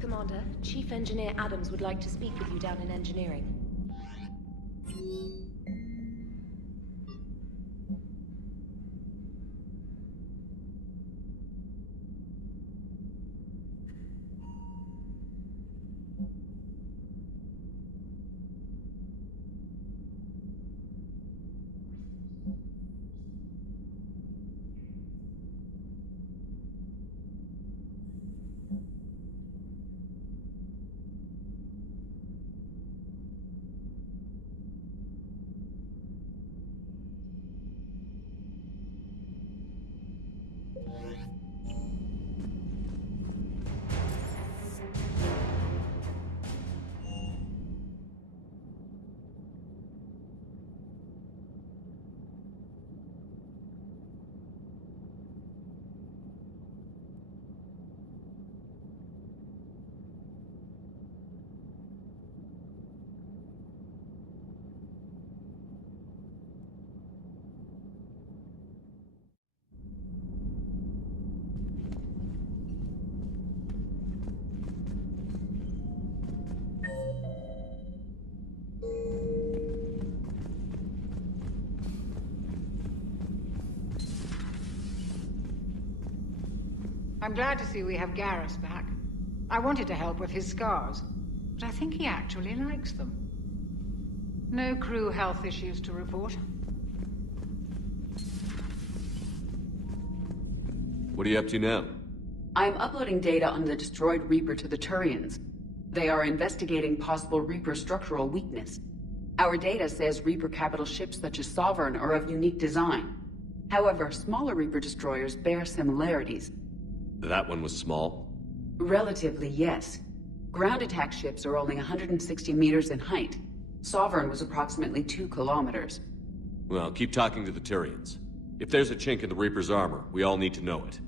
Commander, Chief Engineer Adams would like to speak with you down in engineering. I'm glad to see we have Garrus back. I wanted to help with his scars, but I think he actually likes them. No crew health issues to report. What are you up to now? I'm uploading data on the destroyed Reaper to the Turians. They are investigating possible Reaper structural weakness. Our data says Reaper capital ships such as Sovereign are of unique design. However, smaller Reaper destroyers bear similarities. That one was small? Relatively, yes. Ground attack ships are only 160 meters in height. Sovereign was approximately 2 kilometers. Well, keep talking to the Tyrians. If there's a chink in the Reaper's armor, we all need to know it.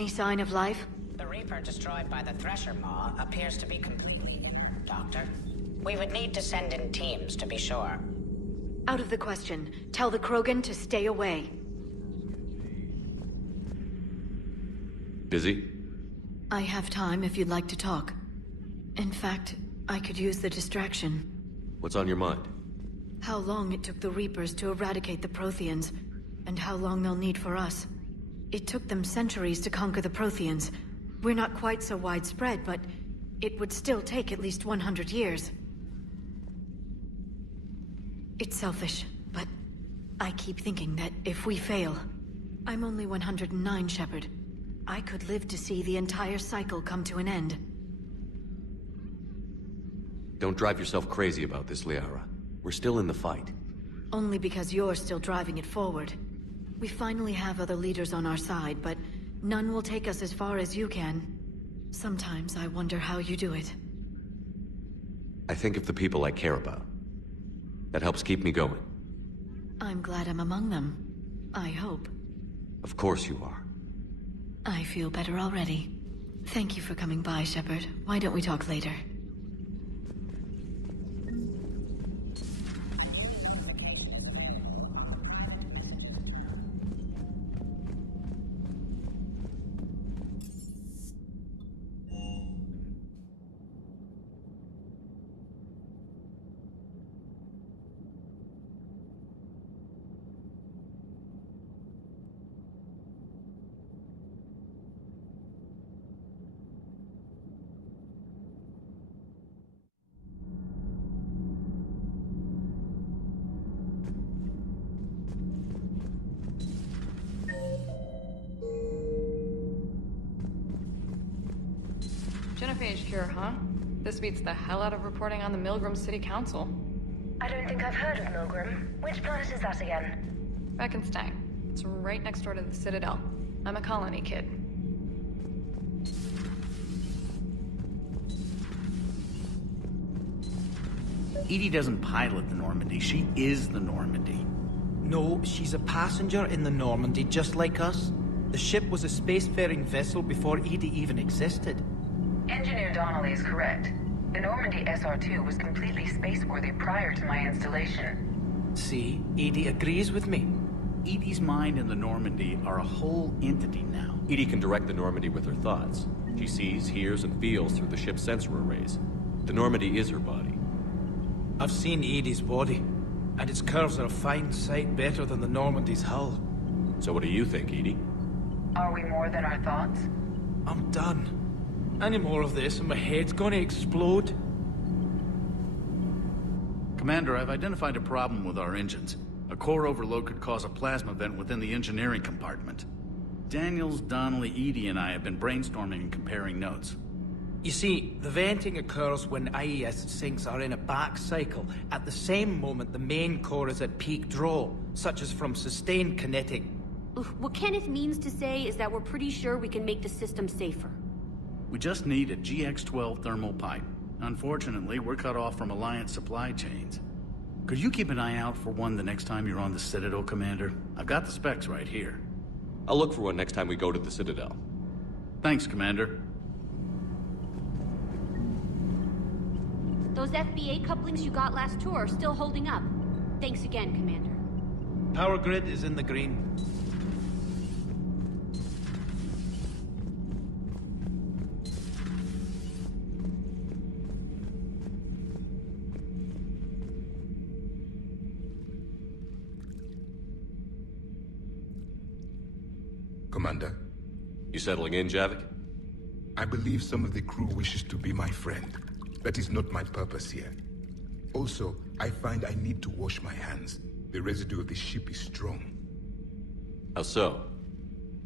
Any sign of life? The Reaper destroyed by the Thresher Maw appears to be completely inert, Doctor. We would need to send in teams to be sure. Out of the question. Tell the Krogan to stay away. Busy? I have time if you'd like to talk. In fact, I could use the distraction. What's on your mind? How long it took the Reapers to eradicate the Protheans, and how long they'll need for us. It took them centuries to conquer the Protheans. We're not quite so widespread, but it would still take at least 100 years. It's selfish, but I keep thinking that if we fail... I'm only 109, Shepard. I could live to see the entire cycle come to an end. Don't drive yourself crazy about this, Liara. We're still in the fight. Only because you're still driving it forward. We finally have other leaders on our side, but none will take us as far as you can. Sometimes I wonder how you do it. I think of the people I care about. That helps keep me going. I'm glad I'm among them. I hope. Of course you are. I feel better already. Thank you for coming by, Shepard. Why don't we talk later? HQ, huh? This beats the hell out of reporting on the Milgram City Council. I don't think I've heard of Milgram. Which planet is that again? Reckonsstein. It's It's right next door to the Citadel. I'm a colony kid. Edie doesn't pilot the Normandy, she is the Normandy. No, she's a passenger in the Normandy, just like us. The ship was a spacefaring vessel before Edie even existed. Engineer Donnelly is correct. The Normandy SR-2 was completely spaceworthy prior to my installation. See, Edie agrees with me. Edie's mind and the Normandy are a whole entity now. Edie can direct the Normandy with her thoughts. She sees, hears, and feels through the ship's sensor arrays. The Normandy is her body. I've seen Edie's body, and its curves are a fine sight better than the Normandy's hull. So what do you think, Edie? Are we more than our thoughts? I'm done. Any more of this and my head's gonna explode. Commander, I've identified a problem with our engines. A core overload could cause a plasma vent within the engineering compartment. Daniels, Donnelly, Edie, and I have been brainstorming and comparing notes. You see, the venting occurs when IES sinks are in a back cycle, at the same moment the main core is at peak draw, such as from sustained kinetic. What Kenneth means to say is that we're pretty sure we can make the system safer. We just need a GX-12 thermal pipe. Unfortunately, we're cut off from Alliance supply chains. Could you keep an eye out for one the next time you're on the Citadel, Commander? I've got the specs right here. I'll look for one next time we go to the Citadel. Thanks, Commander. Those FBA couplings you got last tour are still holding up. Thanks again, Commander. Power grid is in the green. Commander. You settling in, Javik? I believe some of the crew wishes to be my friend. That is not my purpose here. Also, I find I need to wash my hands. The residue of the ship is strong. How so?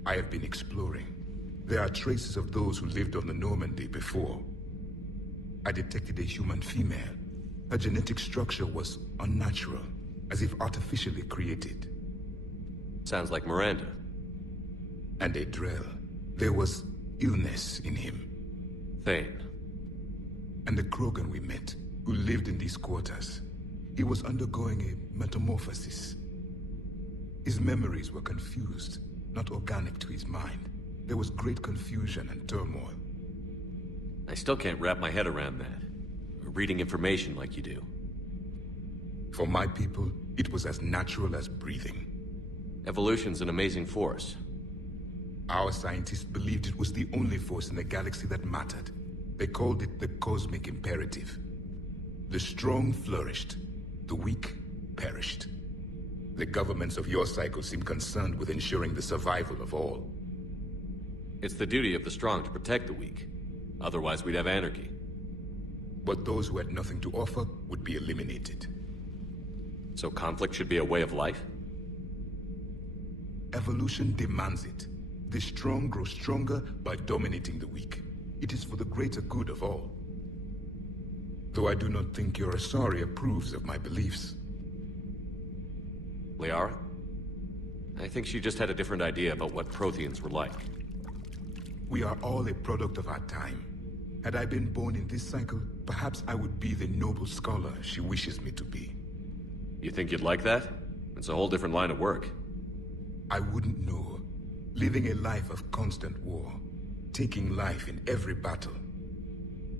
I have been exploring. There are traces of those who lived on the Normandy before. I detected a human female. Her genetic structure was unnatural, as if artificially created. Sounds like Miranda. And a Drell. There was illness in him. Thane. And the Krogan we met, who lived in these quarters. He was undergoing a metamorphosis. His memories were confused, not organic to his mind. There was great confusion and turmoil. I still can't wrap my head around that. Reading information like you do. For my people, it was as natural as breathing. Evolution's an amazing force. Our scientists believed it was the only force in the galaxy that mattered. They called it the cosmic imperative. The strong flourished, the weak perished. The governments of your cycle seem concerned with ensuring the survival of all. It's the duty of the strong to protect the weak. Otherwise, we'd have anarchy. But those who had nothing to offer would be eliminated. So conflict should be a way of life? Evolution demands it. The strong grow stronger by dominating the weak. It is for the greater good of all. Though I do not think your Asari approves of my beliefs. Liara? I think she just had a different idea about what Protheans were like. We are all a product of our time. Had I been born in this cycle, perhaps I would be the noble scholar she wishes me to be. You think you'd like that? It's a whole different line of work. I wouldn't know. Living a life of constant war. Taking life in every battle.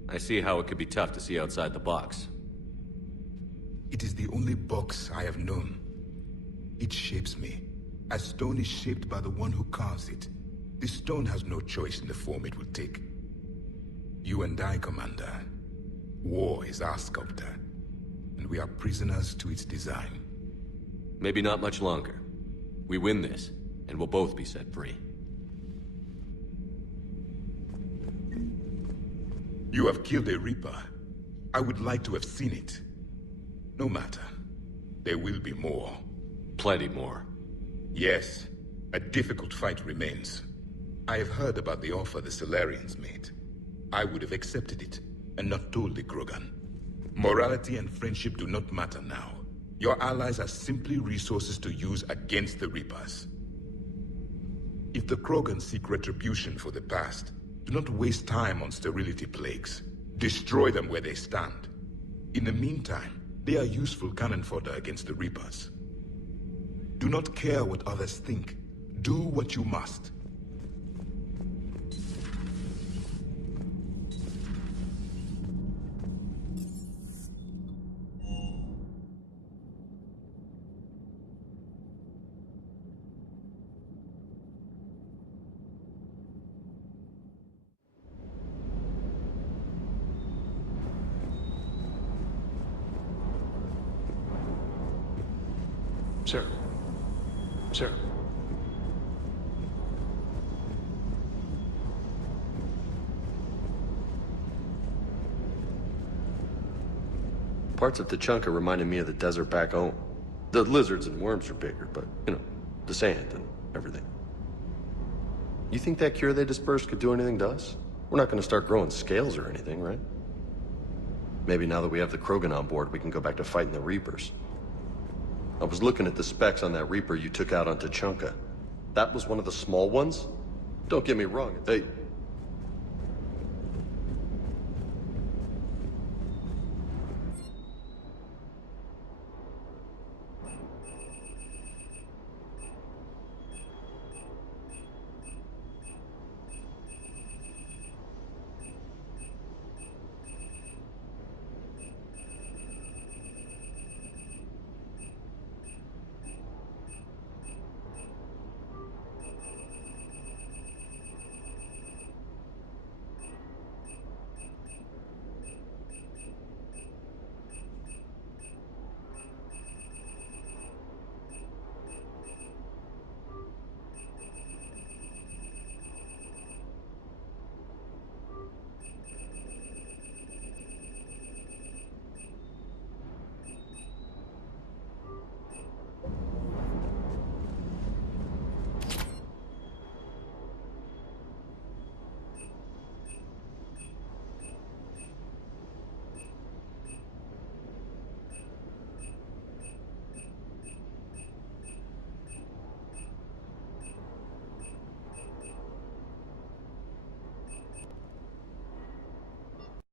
I see how it could be tough to see outside the box. It is the only box I have known. It shapes me, as stone is shaped by the one who carves it. This stone has no choice in the form it will take. You and I, Commander. War is our sculptor, and we are prisoners to its design. Maybe not much longer. We win this, and we'll both be set free. You have killed a Reaper. I would like to have seen it. No matter. There will be more. Plenty more. Yes. A difficult fight remains. I have heard about the offer the Solarians made. I would have accepted it, and not told the Krogan. Morality and friendship do not matter now. Your allies are simply resources to use against the Reapers. If the Krogan seek retribution for the past, do not waste time on sterility plagues. Destroy them where they stand. In the meantime, they are useful cannon fodder against the Reapers. Do not care what others think. Do what you must. Sir. Sir. Parts of Tachanka reminded me of the desert back home. The lizards and worms are bigger, but, you know, the sand and everything. You think that cure they dispersed could do anything to us? We're not gonna start growing scales or anything, right? Maybe now that we have the Krogan on board, we can go back to fighting the Reapers. I was looking at the specs on that Reaper you took out on Tachanka. That was one of the small ones? Don't get me wrong,